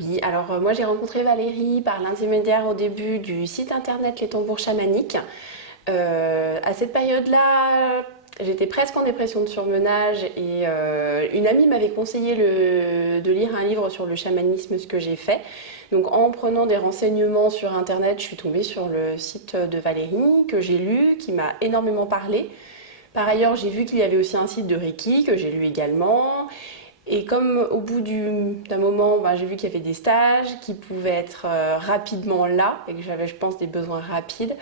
Oui, alors moi j'ai rencontré Valérie par l'intermédiaire au début du site internet Les Tambours Chamaniques. À cette période-là, j'étais presque en dépression de surmenage et une amie m'avait conseillé de lire un livre sur le chamanisme, ce que j'ai fait. Donc en prenant des renseignements sur internet, je suis tombée sur le site de Valérie que j'ai lu, qui m'a énormément parlé. Par ailleurs, j'ai vu qu'il y avait aussi un site de Reiki que j'ai lu également. Et comme au bout d'un moment, j'ai vu qu'il y avait des stages qui pouvaient être rapidement là et que j'avais, je pense, des besoins rapides,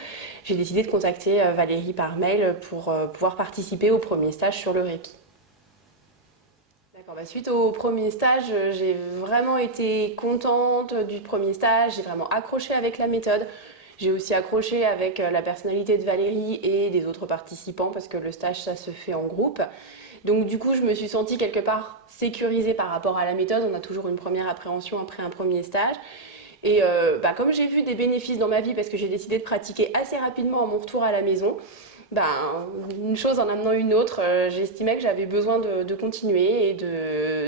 j'ai décidé de contacter Valérie par mail pour pouvoir participer au premier stage sur le Reiki. D'accord, suite au premier stage, j'ai vraiment été contente du premier stage, j'ai vraiment accroché avec la méthode. J'ai aussi accroché avec la personnalité de Valérie et des autres participants parce que le stage, ça se fait en groupe. Donc du coup, je me suis sentie quelque part sécurisée par rapport à la méthode. On a toujours une première appréhension après un premier stage. Et comme j'ai vu des bénéfices dans ma vie parce que j'ai décidé de pratiquer assez rapidement à mon retour à la maison, une chose en amenant une autre, j'estimais que j'avais besoin de continuer et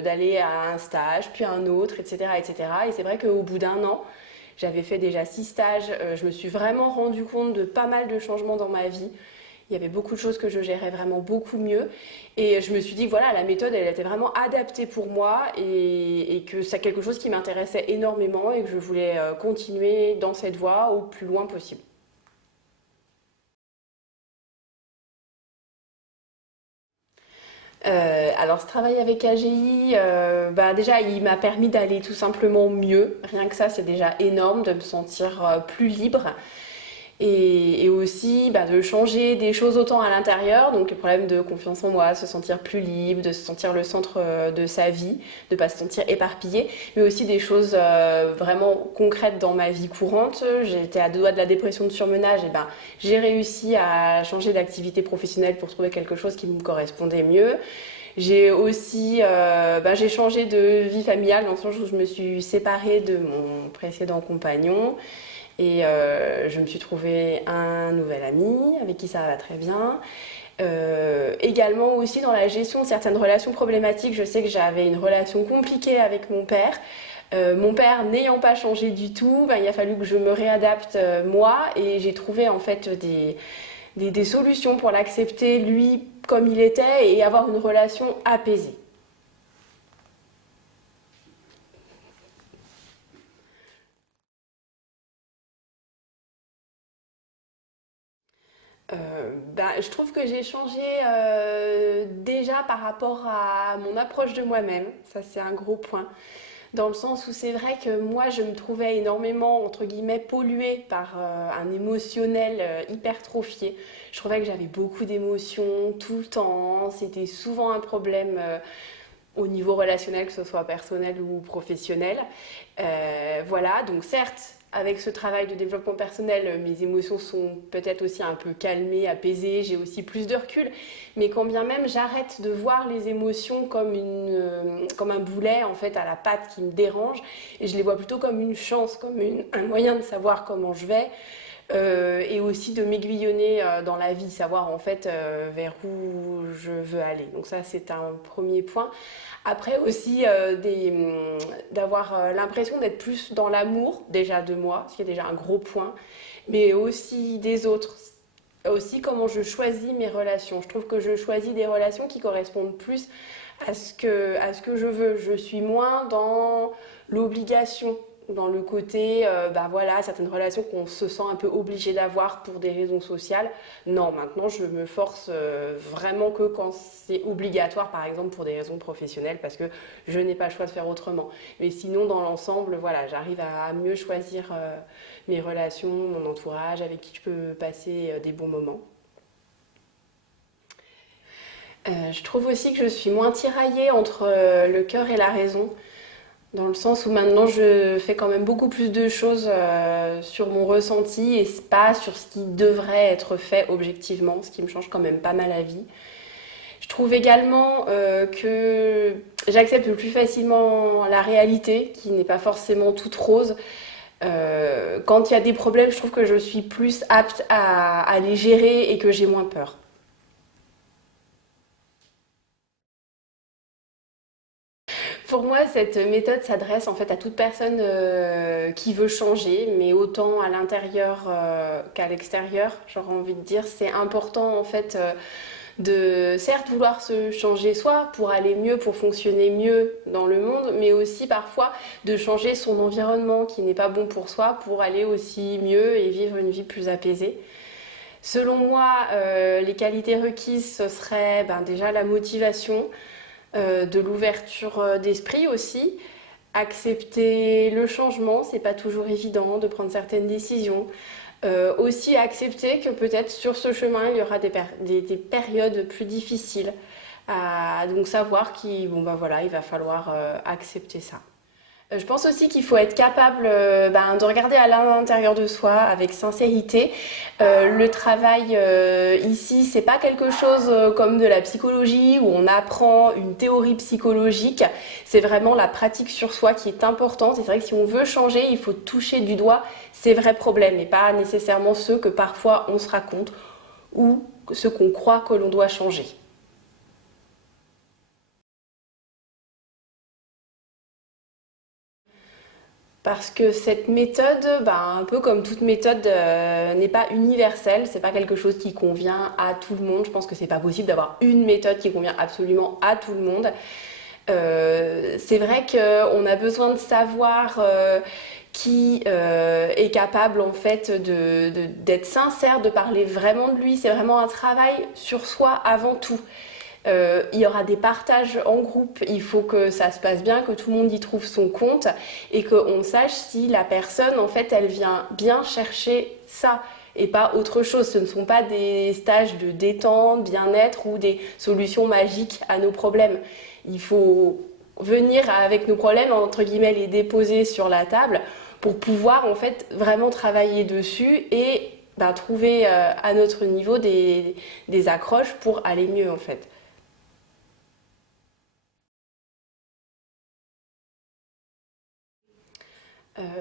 d'aller à un stage, puis à un autre, etc. etc. Et c'est vrai qu'au bout d'un an, j'avais fait déjà 6 stages, je me suis vraiment rendu compte de pas mal de changements dans ma vie. Il y avait beaucoup de choses que je gérais vraiment beaucoup mieux. Et je me suis dit que voilà, la méthode, elle était vraiment adaptée pour moi et que c'est quelque chose qui m'intéressait énormément et que je voulais continuer dans cette voie au plus loin possible. Alors ce travail avec AGI, déjà il m'a permis d'aller tout simplement mieux. Rien que ça, c'est déjà énorme de me sentir plus libre. Et aussi de changer des choses autant à l'intérieur, donc le problème de confiance en moi, se sentir plus libre, de se sentir le centre de sa vie, de ne pas se sentir éparpillé, mais aussi des choses vraiment concrètes dans ma vie courante. J'étais à deux doigts de la dépression de surmenage, et j'ai réussi à changer d'activité professionnelle pour trouver quelque chose qui me correspondait mieux. J'ai aussi j'ai changé de vie familiale dans le sens où je me suis séparée de mon précédent compagnon. Et je me suis trouvé un nouvel ami avec qui ça va très bien. Également aussi dans la gestion de certaines relations problématiques, je sais que j'avais une relation compliquée avec mon père. Mon père n'ayant pas changé du tout, il a fallu que je me réadapte moi et j'ai trouvé en fait des solutions pour l'accepter lui comme il était et avoir une relation apaisée. Je trouve que j'ai changé déjà par rapport à mon approche de moi-même. Ça, c'est un gros point. Dans le sens où c'est vrai que moi, je me trouvais énormément, entre guillemets, polluée par un émotionnel hypertrophié. Je trouvais que j'avais beaucoup d'émotions tout le temps. C'était souvent un problème au niveau relationnel, que ce soit personnel ou professionnel. Voilà, donc certes, avec ce travail de développement personnel, mes émotions sont peut-être aussi un peu calmées, apaisées, j'ai aussi plus de recul, mais quand bien même j'arrête de voir les émotions comme un boulet en fait à la patte qui me dérange, et je les vois plutôt comme une chance, comme un moyen de savoir comment je vais, et aussi de m'aiguillonner dans la vie, savoir en fait vers où je veux aller. Donc ça c'est un premier point. Après aussi d'avoir l'impression d'être plus dans l'amour déjà de moi, ce qui est déjà un gros point, mais aussi des autres. Aussi comment je choisis mes relations. Je trouve que je choisis des relations qui correspondent plus à ce que je veux. Je suis moins dans l'obligation, dans le côté, voilà, certaines relations qu'on se sent un peu obligé d'avoir pour des raisons sociales. Non, maintenant je me force vraiment que quand c'est obligatoire, par exemple pour des raisons professionnelles, parce que je n'ai pas le choix de faire autrement. Mais sinon, dans l'ensemble, voilà, j'arrive à mieux choisir mes relations, mon entourage, avec qui je peux passer des bons moments. Je trouve aussi que je suis moins tiraillée entre le cœur et la raison, dans le sens où maintenant je fais quand même beaucoup plus de choses sur mon ressenti et pas sur ce qui devrait être fait objectivement, ce qui me change quand même pas mal la vie. Je trouve également que j'accepte plus facilement la réalité, qui n'est pas forcément toute rose. Quand il y a des problèmes, je trouve que je suis plus apte à les gérer et que j'ai moins peur. pour moi, cette méthode s'adresse en fait à toute personne qui veut changer, mais autant à l'intérieur qu'à l'extérieur. J'aurais envie de dire, c'est important en fait de certes vouloir se changer soit pour aller mieux, pour fonctionner mieux dans le monde, mais aussi parfois de changer son environnement qui n'est pas bon pour soi pour aller aussi mieux et vivre une vie plus apaisée. Selon moi, les qualités requises, ce serait déjà la motivation, de l'ouverture d'esprit aussi, accepter le changement, c'est pas toujours évident de prendre certaines décisions. Aussi accepter que peut-être sur ce chemin, il y aura des périodes plus difficiles. Donc savoir qu'il il va falloir accepter ça. Je pense aussi qu'il faut être capable de regarder à l'intérieur de soi avec sincérité. Le travail ici, c'est pas quelque chose comme de la psychologie où on apprend une théorie psychologique. C'est vraiment la pratique sur soi qui est importante. Et c'est vrai que si on veut changer, il faut toucher du doigt ces vrais problèmes et pas nécessairement ceux que parfois on se raconte ou ceux qu'on croit que l'on doit changer. Parce que cette méthode, un peu comme toute méthode, n'est pas universelle, c'est pas quelque chose qui convient à tout le monde. Je pense que c'est pas possible d'avoir une méthode qui convient absolument à tout le monde. C'est vrai qu'on a besoin de savoir qui est capable en fait d'être sincère, de parler vraiment de lui. C'est vraiment un travail sur soi avant tout. Il y aura des partages en groupe, il faut que ça se passe bien, que tout le monde y trouve son compte et qu'on sache si la personne, en fait, elle vient bien chercher ça et pas autre chose. Ce ne sont pas des stages de détente, bien-être ou des solutions magiques à nos problèmes. Il faut venir avec nos problèmes, entre guillemets, les déposer sur la table pour pouvoir, en fait, vraiment travailler dessus et trouver à notre niveau des accroches pour aller mieux, en fait.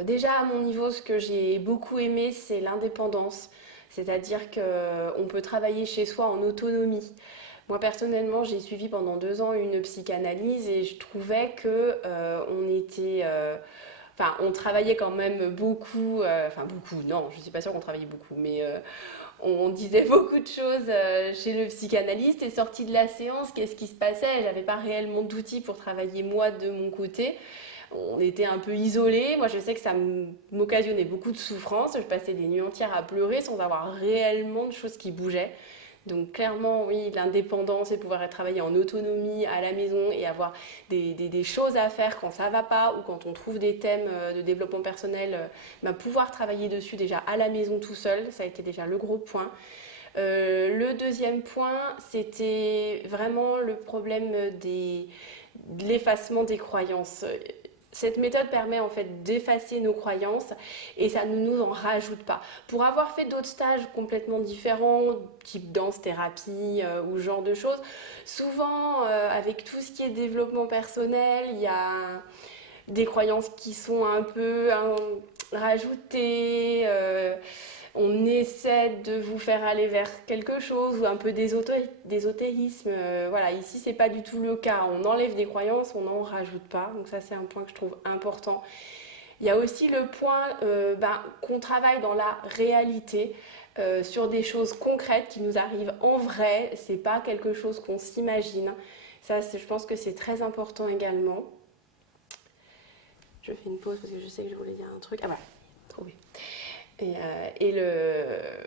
Déjà à mon niveau, ce que j'ai beaucoup aimé, c'est l'indépendance. C'est-à-dire qu'on peut travailler chez soi en autonomie. Moi personnellement, j'ai suivi pendant 2 ans une psychanalyse et je trouvais que on travaillait quand même beaucoup. Beaucoup. Non, je suis pas sûre qu'on travaillait beaucoup, mais on disait beaucoup de choses chez le psychanalyste et sorti de la séance, qu'est-ce qui se passait? J'avais pas réellement d'outils pour travailler moi de mon côté. On était un peu isolés. Moi, je sais que ça m'occasionnait beaucoup de souffrance. Je passais des nuits entières à pleurer sans avoir réellement de choses qui bougeaient. Donc clairement, oui, l'indépendance et pouvoir travailler en autonomie à la maison et avoir des choses à faire quand ça va pas ou quand on trouve des thèmes de développement personnel, pouvoir travailler dessus déjà à la maison tout seul, ça a été déjà le gros point. Le deuxième point, c'était vraiment le problème de l'effacement des croyances. Cette méthode permet en fait d'effacer nos croyances et ça ne nous en rajoute pas. Pour avoir fait d'autres stages complètement différents, type danse-thérapie ou ce genre de choses, souvent avec tout ce qui est développement personnel, il y a des croyances qui sont un peu rajoutées. On essaie de vous faire aller vers quelque chose ou un peu d'ésotérisme. Voilà, ici c'est pas du tout le cas. On enlève des croyances, on n'en rajoute pas. Donc ça c'est un point que je trouve important. Il y a aussi le point qu'on travaille dans la réalité, sur des choses concrètes qui nous arrivent en vrai. C'est pas quelque chose qu'on s'imagine. Ça, je pense que c'est très important également. Je fais une pause parce que je sais que je voulais dire un truc. Ah voilà, trouvé.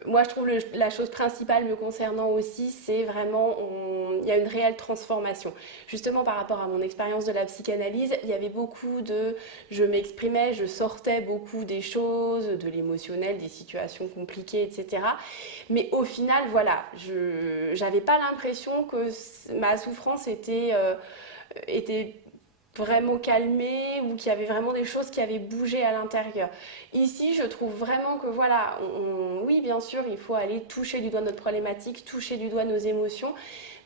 Moi, je trouve la chose principale me concernant aussi, c'est vraiment, il y a une réelle transformation. Justement, par rapport à mon expérience de la psychanalyse, il y avait beaucoup je m'exprimais, je sortais beaucoup des choses, de l'émotionnel, des situations compliquées, etc. Mais au final, voilà, j'avais pas l'impression que ma souffrance était vraiment calmé ou qu'il y avait vraiment des choses qui avaient bougé à l'intérieur. Ici, je trouve vraiment que voilà, oui, bien sûr, il faut aller toucher du doigt notre problématique, toucher du doigt nos émotions,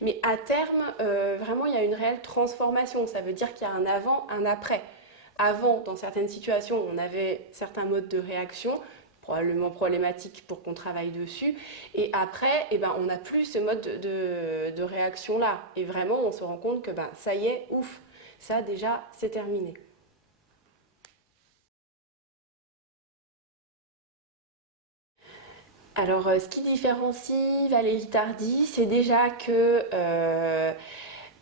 mais à terme, vraiment, il y a une réelle transformation. Ça veut dire qu'il y a un avant, un après. Avant, dans certaines situations, on avait certains modes de réaction, probablement problématiques pour qu'on travaille dessus. Et après, on n'a plus ce mode de réaction-là. Et vraiment, on se rend compte que ça y est, ouf, Ça déjà, c'est terminé. Alors, ce qui différencie Valérie Tardy, c'est déjà que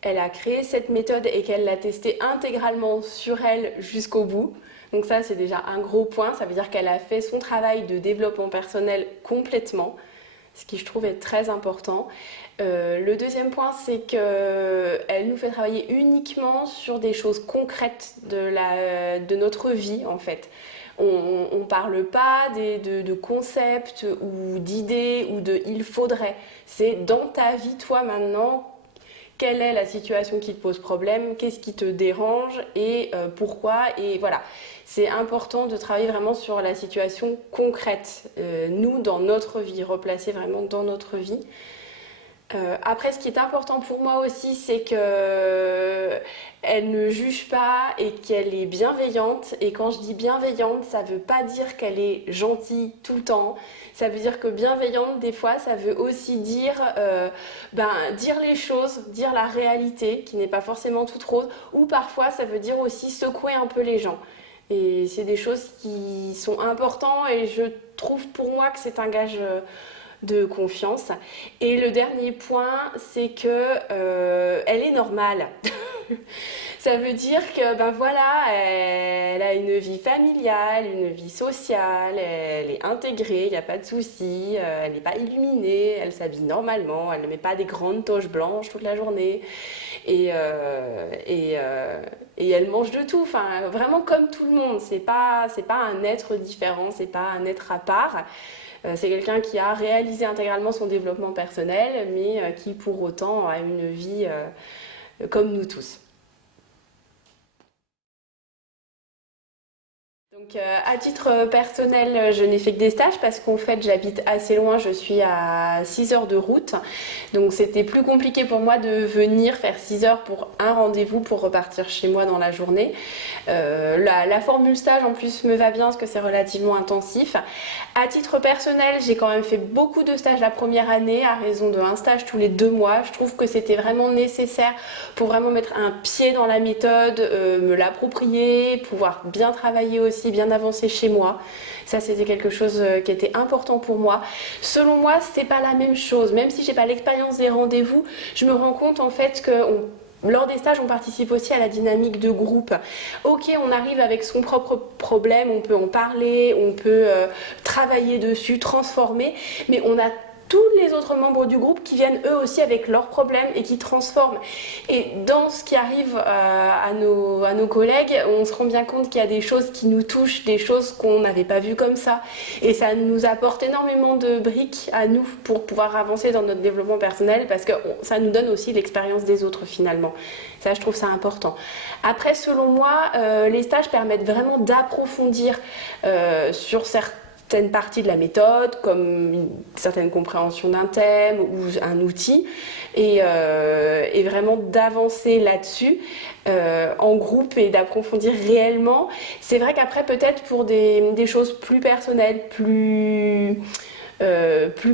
elle a créé cette méthode et qu'elle l'a testée intégralement sur elle jusqu'au bout. Donc ça, c'est déjà un gros point. Ça veut dire qu'elle a fait son travail de développement personnel complètement, ce qui je trouve est très important. Le deuxième point, c'est qu'elle nous fait travailler uniquement sur des choses concrètes de notre vie, en fait. On ne parle pas de concepts ou d'idées ou de il faudrait. C'est dans ta vie, toi, maintenant, quelle est la situation qui te pose problème, qu'est-ce qui te dérange et pourquoi. Et voilà, c'est important de travailler vraiment sur la situation concrète, nous, dans notre vie, replacer vraiment dans notre vie. Après, ce qui est important pour moi aussi, c'est qu'elle ne juge pas et qu'elle est bienveillante. Et quand je dis bienveillante, ça ne veut pas dire qu'elle est gentille tout le temps. Ça veut dire que bienveillante, des fois, ça veut aussi dire, dire les choses, dire la réalité, qui n'est pas forcément toute rose. Ou parfois, ça veut dire aussi secouer un peu les gens. Et c'est des choses qui sont importantes et je trouve pour moi que c'est un gage de confiance. Et le dernier point, c'est que elle est normale. Ça veut dire que ben voilà, elle a une vie familiale, une vie sociale, elle est intégrée, il n'y a pas de souci, elle n'est pas illuminée, elle s'habille normalement, elle ne met pas des grandes taches blanches toute la journée et elle mange de tout, enfin vraiment comme tout le monde. C'est pas un être différent, c'est pas un être à part. C'est quelqu'un qui a réalisé intégralement son développement personnel, mais qui pour autant a une vie comme nous tous. Donc, à titre personnel, je n'ai fait que des stages parce qu'en fait, j'habite assez loin, je suis à 6 heures de route. Donc, c'était plus compliqué pour moi de venir faire 6 heures pour un rendez-vous pour repartir chez moi dans la journée. La formule stage en plus me va bien parce que c'est relativement intensif. À titre personnel, j'ai quand même fait beaucoup de stages la première année à raison d'un stage tous les 2 mois. Je trouve que c'était vraiment nécessaire pour vraiment mettre un pied dans la méthode, me l'approprier, pouvoir bien travailler aussi, bien avancer chez moi. Ça, c'était quelque chose qui était important pour moi. Selon moi, c'est pas la même chose. Même si j'ai pas l'expérience des rendez-vous, je me rends compte en fait que lors des stages, on participe aussi à la dynamique de groupe. Ok, on arrive avec son propre problème, on peut en parler, on peut travailler dessus, transformer, mais on a tous les autres membres du groupe qui viennent eux aussi avec leurs problèmes et qui transforment. Et dans ce qui arrive à nos collègues, on se rend bien compte qu'il y a des choses qui nous touchent, des choses qu'on n'avait pas vues comme ça. Et ça nous apporte énormément de briques à nous pour pouvoir avancer dans notre développement personnel parce que ça nous donne aussi l'expérience des autres finalement. Ça, je trouve ça important. Après, selon moi, les stages permettent vraiment d'approfondir sur certaines parties de la méthode, comme une certaine compréhension d'un thème ou un outil, et vraiment d'avancer là-dessus en groupe et d'approfondir réellement. C'est vrai qu'après, peut-être pour des choses plus personnelles, plus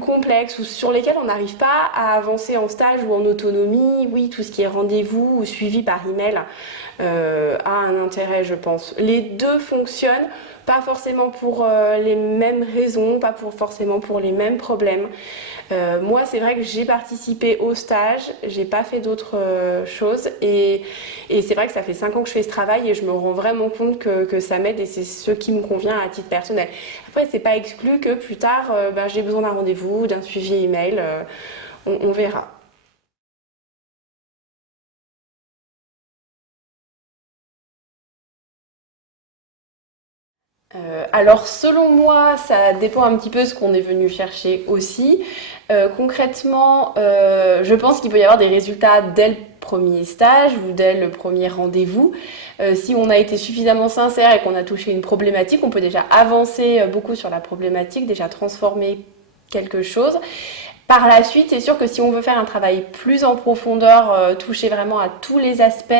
complexes ou sur lesquelles on n'arrive pas à avancer en stage ou en autonomie, oui, tout ce qui est rendez-vous ou suivi par email a un intérêt, je pense. Les deux fonctionnent, pas forcément pour les mêmes raisons, pas forcément pour les mêmes problèmes. Moi, c'est vrai que j'ai participé au stage, j'ai pas fait d'autres choses et c'est vrai que ça fait 5 ans que je fais ce travail et je me rends vraiment compte que ça m'aide et c'est ce qui me convient à titre personnel. Après, c'est pas exclu que plus tard, j'ai besoin d'un rendez-vous, d'un suivi email, on verra. Alors selon moi, ça dépend un petit peu de ce qu'on est venu chercher aussi. Concrètement, je pense qu'il peut y avoir des résultats dès le premier stage ou dès le premier rendez-vous. Si on a été suffisamment sincère et qu'on a touché une problématique, on peut déjà avancer beaucoup sur la problématique, déjà transformer quelque chose. Par la suite, c'est sûr que si on veut faire un travail plus en profondeur, toucher vraiment à tous les aspects,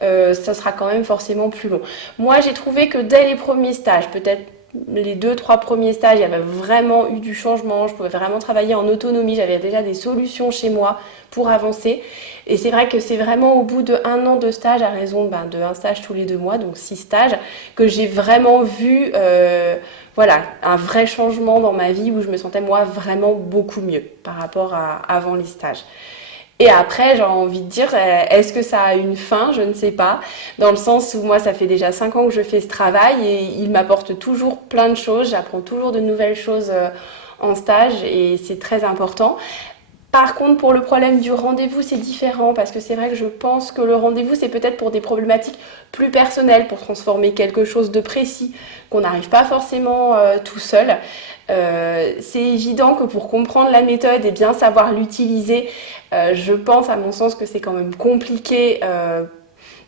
ça sera quand même forcément plus long. Moi, j'ai trouvé que dès les premiers stages, peut-être les 2-3 premiers stages, il y avait vraiment eu du changement, je pouvais vraiment travailler en autonomie, j'avais déjà des solutions chez moi pour avancer. Et c'est vrai que c'est vraiment au bout d'1 an de stage, à raison de un stage tous les 2 mois, donc 6 stages, que j'ai vraiment vu voilà, un vrai changement dans ma vie où je me sentais moi vraiment beaucoup mieux par rapport à avant les stages. Et après, j'ai envie de dire, est-ce que ça a une fin? Je ne sais pas. Dans le sens où moi, ça fait déjà 5 ans que je fais ce travail et il m'apporte toujours plein de choses. J'apprends toujours de nouvelles choses en stage et c'est très important. Par contre, pour le problème du rendez-vous, c'est différent parce que c'est vrai que je pense que le rendez-vous, c'est peut-être pour des problématiques plus personnelles, pour transformer quelque chose de précis qu'on n'arrive pas forcément tout seul. C'est évident que pour comprendre la méthode et bien savoir l'utiliser, je pense à mon sens que c'est quand même compliqué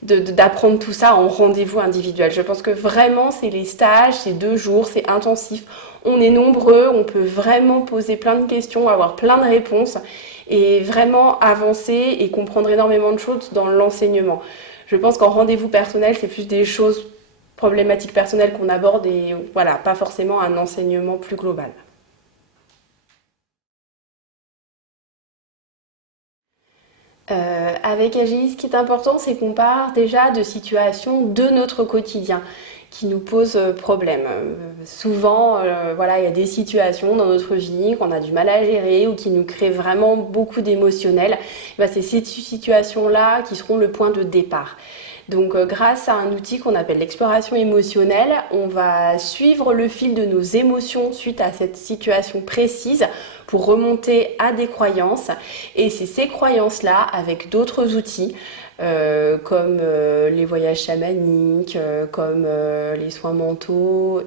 d'apprendre tout ça en rendez-vous individuel. Je pense que vraiment c'est les stages, c'est 2 jours, c'est intensif. On est nombreux, on peut vraiment poser plein de questions, avoir plein de réponses et vraiment avancer et comprendre énormément de choses dans l'enseignement. Je pense qu'en rendez-vous personnel, c'est plus des choses problématiques personnelles qu'on aborde et voilà, pas forcément un enseignement plus global. Avec AGI, ce qui est important, c'est qu'on part déjà de situations de notre quotidien qui nous posent problème. Souvent, voilà, il y a des situations dans notre vie qu'on a du mal à gérer ou qui nous créent vraiment beaucoup d'émotionnel. Ben, c'est ces situations-là qui seront le point de départ. Donc grâce à un outil qu'on appelle l'exploration émotionnelle, on va suivre le fil de nos émotions suite à cette situation précise pour remonter à des croyances. Et c'est ces croyances-là, avec d'autres outils, comme les voyages chamaniques, comme les soins mentaux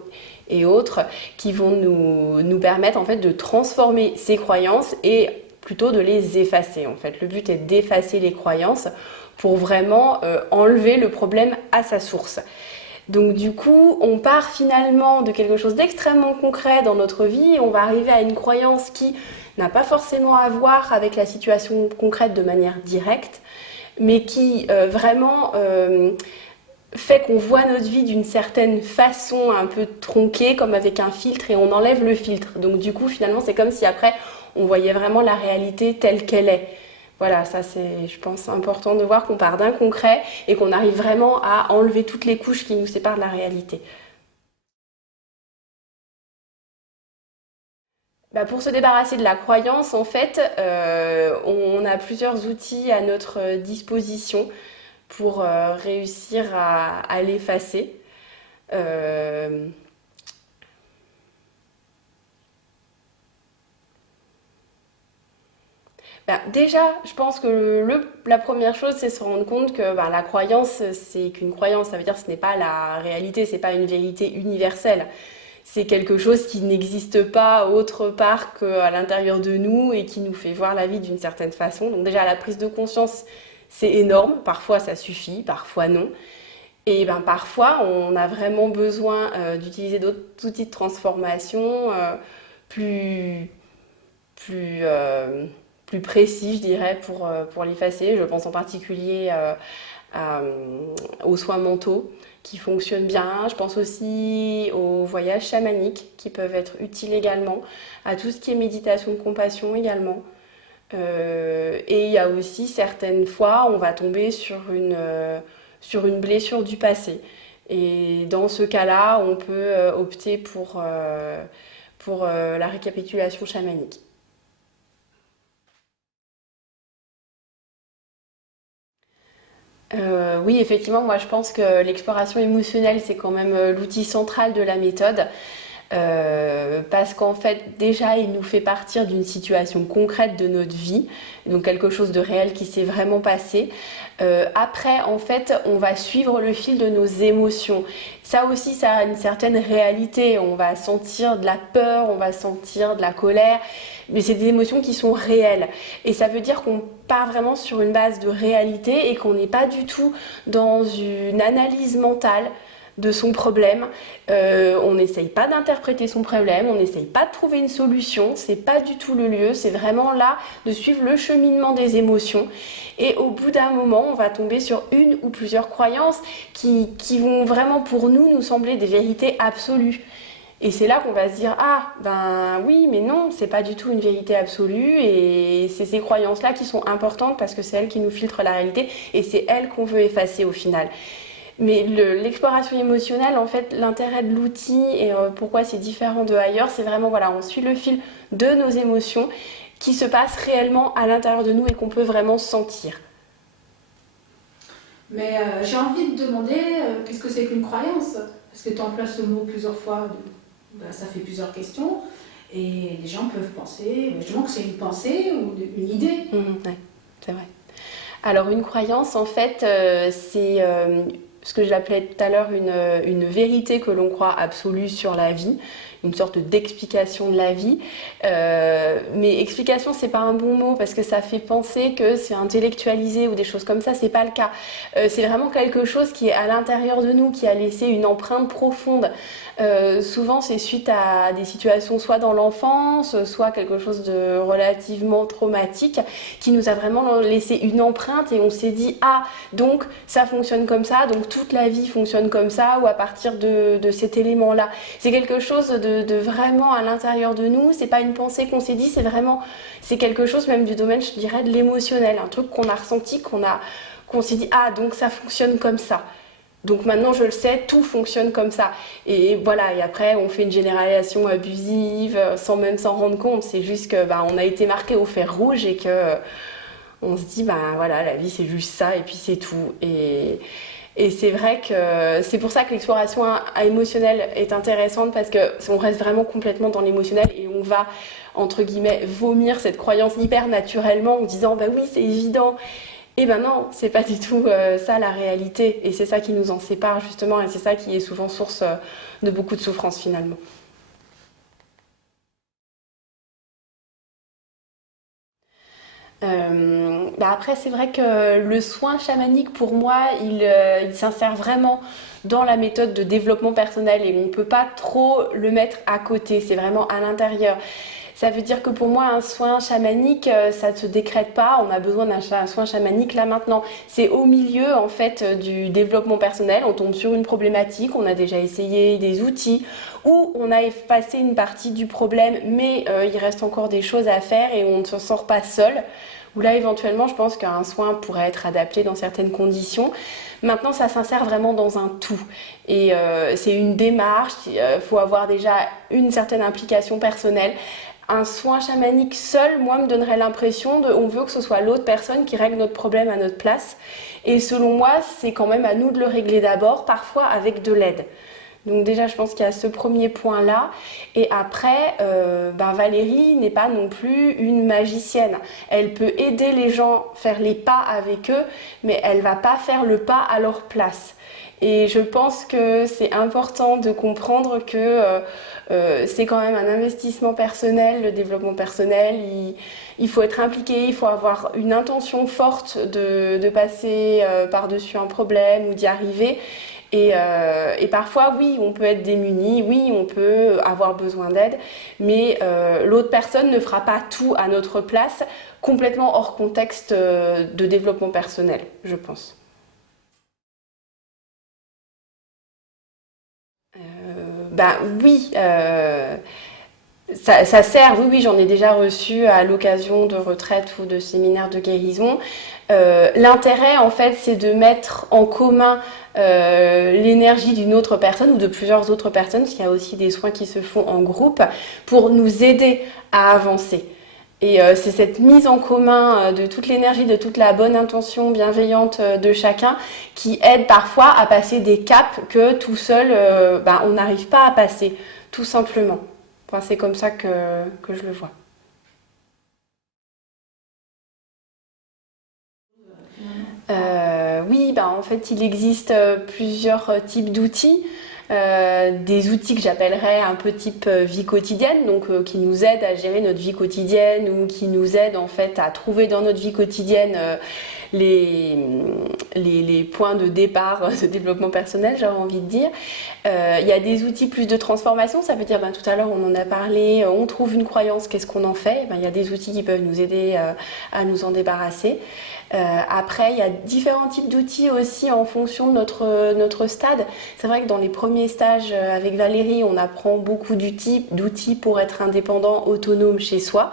et autres, qui vont nous permettre en fait de transformer ces croyances et plutôt de les effacer. En fait, le but est d'effacer les croyances pour vraiment enlever le problème à sa source. Donc du coup, on part finalement de quelque chose d'extrêmement concret dans notre vie, on va arriver à une croyance qui n'a pas forcément à voir avec la situation concrète de manière directe, mais qui vraiment fait qu'on voit notre vie d'une certaine façon un peu tronquée, comme avec un filtre, et on enlève le filtre. Donc du coup, finalement, c'est comme si après, on voyait vraiment la réalité telle qu'elle est. Voilà, ça c'est, je pense, important de voir qu'on part d'un concret et qu'on arrive vraiment à enlever toutes les couches qui nous séparent de la réalité. Bah, pour se débarrasser de la croyance, en fait, on a plusieurs outils à notre disposition pour réussir à l'effacer. Euh, Bah, déjà, je pense que la première chose, c'est se rendre compte que bah, la croyance, c'est qu'une croyance. Ça veut dire que ce n'est pas la réalité, c'est pas une vérité universelle. C'est quelque chose qui n'existe pas autre part qu'à l'intérieur de nous et qui nous fait voir la vie d'une certaine façon. Donc déjà, la prise de conscience, c'est énorme. Parfois, ça suffit, parfois non. Et ben, parfois, on a vraiment besoin d'utiliser d'autres outils de transformation plus, plus, euh, plus précis, je dirais, pour l'effacer. Je pense en particulier aux soins mentaux qui fonctionnent bien. Je pense aussi aux voyages chamaniques qui peuvent être utiles également, à tout ce qui est méditation de compassion également. Et il y a aussi certaines fois, on va tomber sur une blessure du passé. Et dans ce cas-là, on peut opter pour la récapitulation chamanique. Oui, effectivement, moi je pense que l'exploration émotionnelle, c'est quand même l'outil central de la méthode. Parce qu'en fait, déjà, il nous fait partir d'une situation concrète de notre vie, donc quelque chose de réel qui s'est vraiment passé. Après, en fait, on va suivre le fil de nos émotions. Ça aussi, ça a une certaine réalité. On va sentir de la peur, on va sentir de la colère, mais c'est des émotions qui sont réelles. Et ça veut dire qu'on part vraiment sur une base de réalité et qu'on n'est pas du tout dans une analyse mentale de son problème. On n'essaye pas d'interpréter son problème, on n'essaye pas de trouver une solution, c'est pas du tout le lieu, c'est vraiment là de suivre le cheminement des émotions. Et au bout d'un moment, on va tomber sur une ou plusieurs croyances qui vont vraiment pour nous sembler des vérités absolues. Et c'est là qu'on va se dire, ah, ben oui, mais non, c'est pas du tout une vérité absolue, et c'est ces croyances-là qui sont importantes parce que c'est elles qui nous filtrent la réalité, et c'est elles qu'on veut effacer au final. Mais l'exploration émotionnelle, en fait, l'intérêt de l'outil et pourquoi c'est différent de ailleurs, c'est vraiment, voilà, on suit le fil de nos émotions qui se passent réellement à l'intérieur de nous et qu'on peut vraiment sentir. Mais j'ai envie de demander qu'est-ce que c'est qu'une croyance? Parce que tu emploies ce mot plusieurs fois, ça fait plusieurs questions, et les gens peuvent penser justement que c'est une pensée ou une idée. Ouais, c'est vrai. Alors une croyance, en fait, c'est ce que j'appelais tout à l'heure une vérité que l'on croit absolue sur la vie, une sorte d'explication de la vie. Mais explication, c'est pas un bon mot parce que ça fait penser que c'est intellectualisé ou des choses comme ça, c'est pas le cas. C'est vraiment quelque chose qui est à l'intérieur de nous, qui a laissé une empreinte profonde. Souvent, c'est suite à des situations soit dans l'enfance, soit quelque chose de relativement traumatique, qui nous a vraiment laissé une empreinte et on s'est dit, ah, donc ça fonctionne comme ça, donc toute la vie fonctionne comme ça, ou à partir de cet élément-là. C'est quelque chose de vraiment à l'intérieur de nous, c'est pas une pensée qu'on s'est dit, c'est quelque chose même du domaine, je dirais, de l'émotionnel, un truc qu'on a ressenti, qu'on s'est dit, ah, donc ça fonctionne comme ça. Donc maintenant je le sais, tout fonctionne comme ça. Et voilà, et après on fait une généralisation abusive sans même s'en rendre compte. C'est juste que on a été marqué au fer rouge et que on se dit voilà, la vie c'est juste ça et puis c'est tout. Et c'est vrai que c'est pour ça que l'exploration émotionnelle est intéressante parce qu'on reste vraiment complètement dans l'émotionnel et on va, entre guillemets, vomir cette croyance hyper naturellement en disant oui c'est évident. Et non, c'est pas du tout ça la réalité. Et c'est ça qui nous en sépare justement et c'est ça qui est souvent source de beaucoup de souffrance finalement. Après, c'est vrai que le soin chamanique, pour moi, il s'insère vraiment dans la méthode de développement personnel et on ne peut pas trop le mettre à côté, c'est vraiment à l'intérieur. Ça veut dire que pour moi, un soin chamanique, ça ne se décrète pas, on a besoin d'un soin chamanique là maintenant. C'est au milieu en fait du développement personnel, on tombe sur une problématique, on a déjà essayé des outils, ou on a effacé une partie du problème, mais il reste encore des choses à faire et on ne s'en sort pas seul. Où là, éventuellement, je pense qu'un soin pourrait être adapté dans certaines conditions. Maintenant, ça s'insère vraiment dans un tout. Et c'est une démarche, il faut avoir déjà une certaine implication personnelle. Un soin chamanique seul, moi, me donnerait l'impression on veut que ce soit l'autre personne qui règle notre problème à notre place. Et selon moi, c'est quand même à nous de le régler d'abord, parfois avec de l'aide. Donc déjà, je pense qu'il y a ce premier point-là. Et après, Valérie n'est pas non plus une magicienne. Elle peut aider les gens, faire les pas avec eux, mais elle ne va pas faire le pas à leur place. Et je pense que c'est important de comprendre que c'est quand même un investissement personnel, le développement personnel. Il faut être impliqué, il faut avoir une intention forte de passer par-dessus un problème ou d'y arriver. Et parfois, oui, on peut être démuni, oui, on peut avoir besoin d'aide, mais l'autre personne ne fera pas tout à notre place, complètement hors contexte de développement personnel, je pense. Oui, ça sert, oui, j'en ai déjà reçu à l'occasion de retraites ou de séminaires de guérison. L'intérêt, en fait, c'est de mettre en commun l'énergie d'une autre personne ou de plusieurs autres personnes, parce qu'il y a aussi des soins qui se font en groupe, pour nous aider à avancer. Et c'est cette mise en commun de toute l'énergie, de toute la bonne intention bienveillante de chacun qui aide parfois à passer des caps que tout seul, on n'arrive pas à passer, tout simplement. Enfin, c'est comme ça que je le vois. Oui, en fait, il existe plusieurs types d'outils. Des outils que j'appellerais un peu type vie quotidienne, donc qui nous aident à gérer notre vie quotidienne ou qui nous aident en fait à trouver dans notre vie quotidienne les points de départ de développement personnel, j'aurais envie de dire. Il y a des outils plus de transformation, ça veut dire, tout à l'heure on en a parlé, on trouve une croyance, qu'est-ce qu'on en fait? Il y a des outils qui peuvent nous aider à nous en débarrasser. Après, il y a différents types d'outils aussi en fonction de notre stade. C'est vrai que dans les premiers stages avec Valérie, on apprend beaucoup d'outils pour être indépendant, autonome chez soi.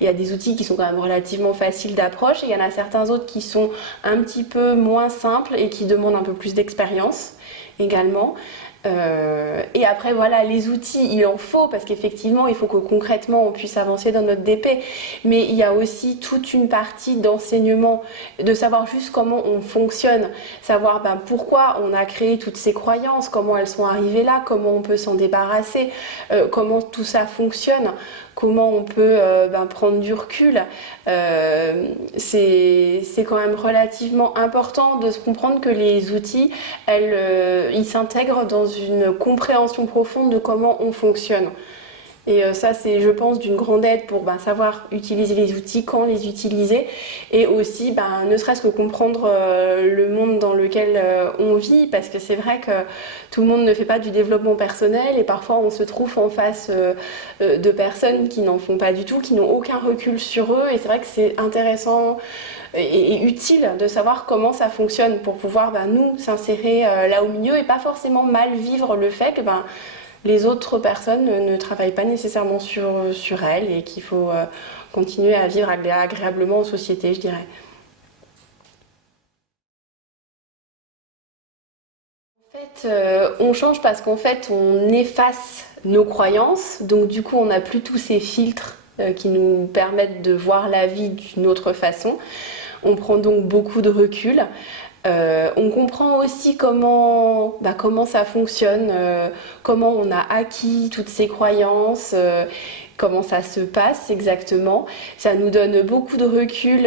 Il y a des outils qui sont quand même relativement faciles d'approche et il y en a certains autres qui sont un petit peu moins simples et qui demandent un peu plus d'expérience également. Et après voilà, les outils, il en faut parce qu'effectivement il faut que concrètement on puisse avancer dans notre DP, mais il y a aussi toute une partie d'enseignement, de savoir juste comment on fonctionne, savoir pourquoi on a créé toutes ces croyances, comment elles sont arrivées là, comment on peut s'en débarrasser, comment tout ça fonctionne, comment on peut prendre du recul. C'est quand même relativement important de se comprendre que les outils, ils s'intègrent dans une compréhension profonde de comment on fonctionne. Et ça, c'est, je pense, d'une grande aide pour savoir utiliser les outils, quand les utiliser, et aussi, ne serait-ce que comprendre le monde dans lequel on vit, parce que c'est vrai que tout le monde ne fait pas du développement personnel, et parfois on se trouve en face de personnes qui n'en font pas du tout, qui n'ont aucun recul sur eux, et c'est vrai que c'est intéressant et utile de savoir comment ça fonctionne pour pouvoir nous s'insérer là au milieu et pas forcément mal vivre le fait que les autres personnes ne travaillent pas nécessairement sur elles et qu'il faut continuer à vivre agréablement en société, je dirais. En fait, on change parce qu'en fait, on efface nos croyances, donc du coup, on n'a plus tous ces filtres qui nous permettent de voir la vie d'une autre façon. On prend donc beaucoup de recul. On comprend aussi comment ça fonctionne, comment on a acquis toutes ces croyances, comment ça se passe exactement. Ça nous donne beaucoup de recul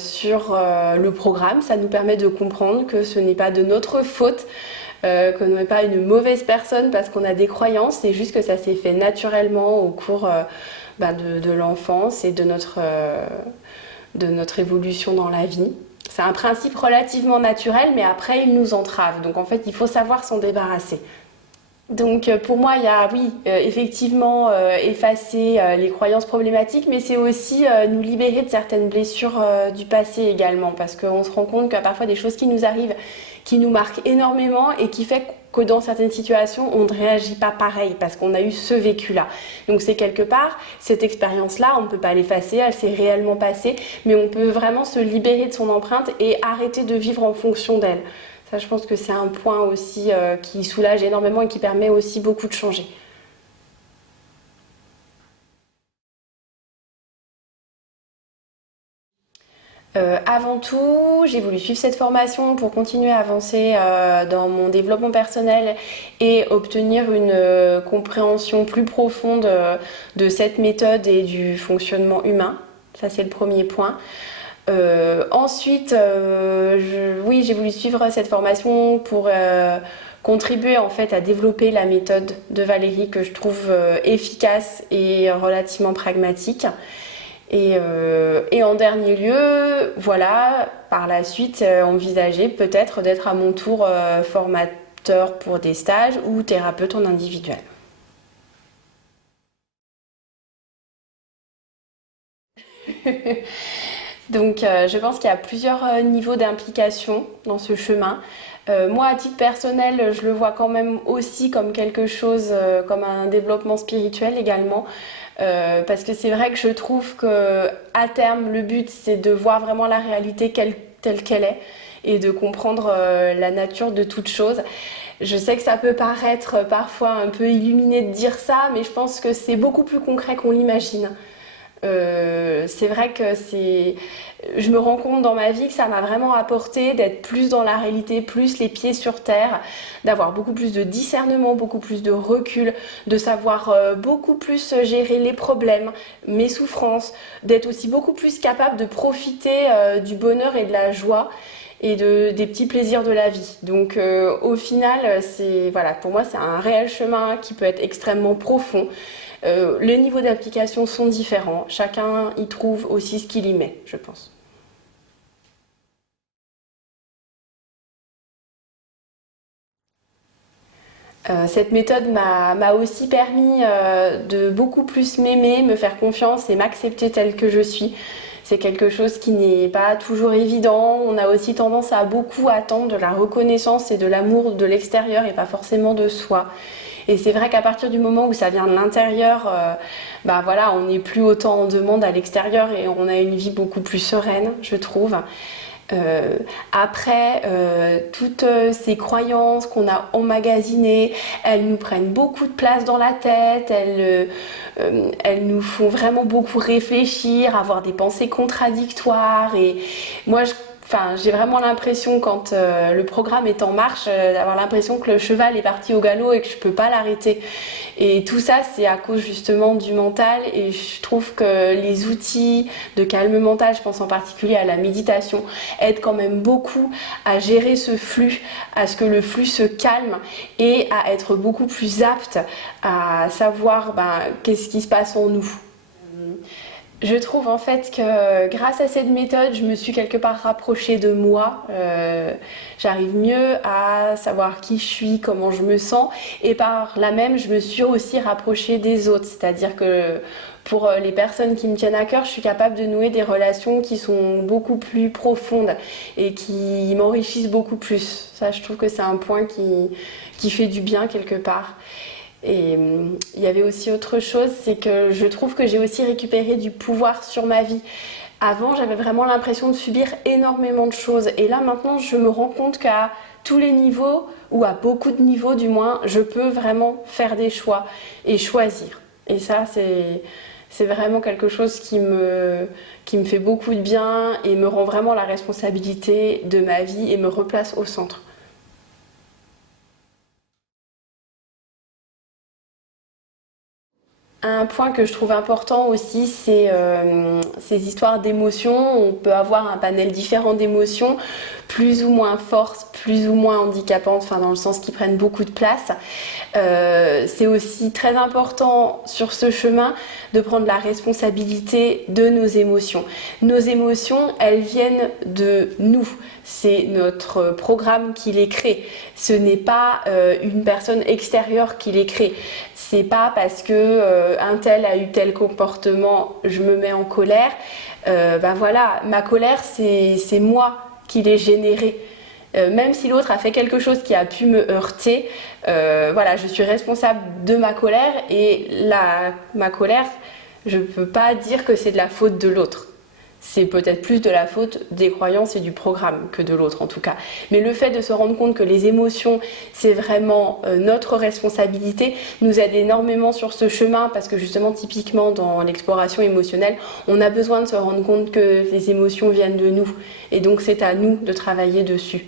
sur le programme, ça nous permet de comprendre que ce n'est pas de notre faute, qu'on n'est pas une mauvaise personne parce qu'on a des croyances, c'est juste que ça s'est fait naturellement au cours de l'enfance et de notre évolution dans la vie. C'est un principe relativement naturel, mais après, il nous entrave. Donc, en fait, il faut savoir s'en débarrasser. Donc, pour moi, il y a, effectivement, effacer les croyances problématiques, mais c'est aussi nous libérer de certaines blessures du passé également, parce qu'on se rend compte qu'il y a parfois des choses qui nous arrivent, qui nous marquent énormément et qui fait que dans certaines situations, on ne réagit pas pareil parce qu'on a eu ce vécu-là. Donc c'est quelque part, cette expérience-là, on ne peut pas l'effacer, elle s'est réellement passée, mais on peut vraiment se libérer de son empreinte et arrêter de vivre en fonction d'elle. Ça, je pense que c'est un point aussi qui soulage énormément et qui permet aussi beaucoup de changer. Avant tout, j'ai voulu suivre cette formation pour continuer à avancer dans mon développement personnel et obtenir une compréhension plus profonde de cette méthode et du fonctionnement humain. Ça, c'est le premier point. Ensuite, j'ai voulu suivre cette formation pour contribuer en fait à développer la méthode de Valérie que je trouve efficace et relativement pragmatique. Et en dernier lieu, voilà, par la suite, envisager peut-être d'être à mon tour formateur pour des stages ou thérapeute en individuel. Donc je pense qu'il y a plusieurs niveaux d'implication dans ce chemin. Moi, à titre personnel, je le vois quand même aussi comme quelque chose, comme un développement spirituel également. Parce que c'est vrai que je trouve qu'à terme, le but, c'est de voir vraiment la réalité telle qu'elle est et de comprendre la nature de toute chose. Je sais que ça peut paraître parfois un peu illuminé de dire ça, mais je pense que c'est beaucoup plus concret qu'on l'imagine. C'est vrai que je me rends compte dans ma vie que ça m'a vraiment apporté d'être plus dans la réalité, plus les pieds sur terre, d'avoir beaucoup plus de discernement, beaucoup plus de recul, de savoir beaucoup plus gérer les problèmes, mes souffrances, d'être aussi beaucoup plus capable de profiter du bonheur et de la joie et des petits plaisirs de la vie. Donc au final, pour moi, c'est un réel chemin qui peut être extrêmement profond. Les niveaux d'application sont différents, chacun y trouve aussi ce qu'il y met, je pense. Cette méthode m'a aussi permis de beaucoup plus m'aimer, me faire confiance et m'accepter telle que je suis. C'est quelque chose qui n'est pas toujours évident. On a aussi tendance à beaucoup attendre de la reconnaissance et de l'amour de l'extérieur et pas forcément de soi. Et c'est vrai qu'à partir du moment où ça vient de l'intérieur, voilà, on n'est plus autant en demande à l'extérieur et on a une vie beaucoup plus sereine, je trouve. Après, toutes ces croyances qu'on a emmagasinées, elles nous prennent beaucoup de place dans la tête, elles nous font vraiment beaucoup réfléchir, avoir des pensées contradictoires. Et moi, j'ai vraiment l'impression, quand le programme est en marche, d'avoir l'impression que le cheval est parti au galop et que je peux pas l'arrêter. Et tout ça, c'est à cause justement du mental. Et je trouve que les outils de calme mental, je pense en particulier à la méditation, aident quand même beaucoup à gérer ce flux, à ce que le flux se calme et à être beaucoup plus apte à savoir qu'est-ce qui se passe en nous. Je trouve en fait que grâce à cette méthode, je me suis quelque part rapprochée de moi. J'arrive mieux à savoir qui je suis, comment je me sens, et par là même, je me suis aussi rapprochée des autres. C'est-à-dire que pour les personnes qui me tiennent à cœur, je suis capable de nouer des relations qui sont beaucoup plus profondes et qui m'enrichissent beaucoup plus. Ça, je trouve que c'est un point qui fait du bien quelque part. Et il y avait aussi autre chose, c'est que je trouve que j'ai aussi récupéré du pouvoir sur ma vie. Avant, j'avais vraiment l'impression de subir énormément de choses. Et là, maintenant, je me rends compte qu'à tous les niveaux, ou à beaucoup de niveaux du moins, je peux vraiment faire des choix et choisir. Et ça, c'est vraiment quelque chose qui me fait beaucoup de bien et me rend vraiment la responsabilité de ma vie et me replace au centre. Un point que je trouve important aussi, c'est ces histoires d'émotions. On peut avoir un panel différent d'émotions, plus ou moins fortes, plus ou moins handicapantes, dans le sens qui prennent beaucoup de place. C'est aussi très important sur ce chemin de prendre la responsabilité de nos émotions. Nos émotions, elles viennent de nous. C'est notre programme qui les crée. Ce n'est pas une personne extérieure qui les crée. C'est pas parce que un tel a eu tel comportement, je me mets en colère. Ma colère, c'est moi qui l'ai générée. Même si l'autre a fait quelque chose qui a pu me heurter, je suis responsable de ma colère et ma colère, je ne peux pas dire que c'est de la faute de l'autre. C'est peut-être plus de la faute des croyances et du programme que de l'autre en tout cas. Mais le fait de se rendre compte que les émotions, c'est vraiment notre responsabilité, nous aide énormément sur ce chemin parce que justement, typiquement dans l'exploration émotionnelle, on a besoin de se rendre compte que les émotions viennent de nous. Et donc c'est à nous de travailler dessus.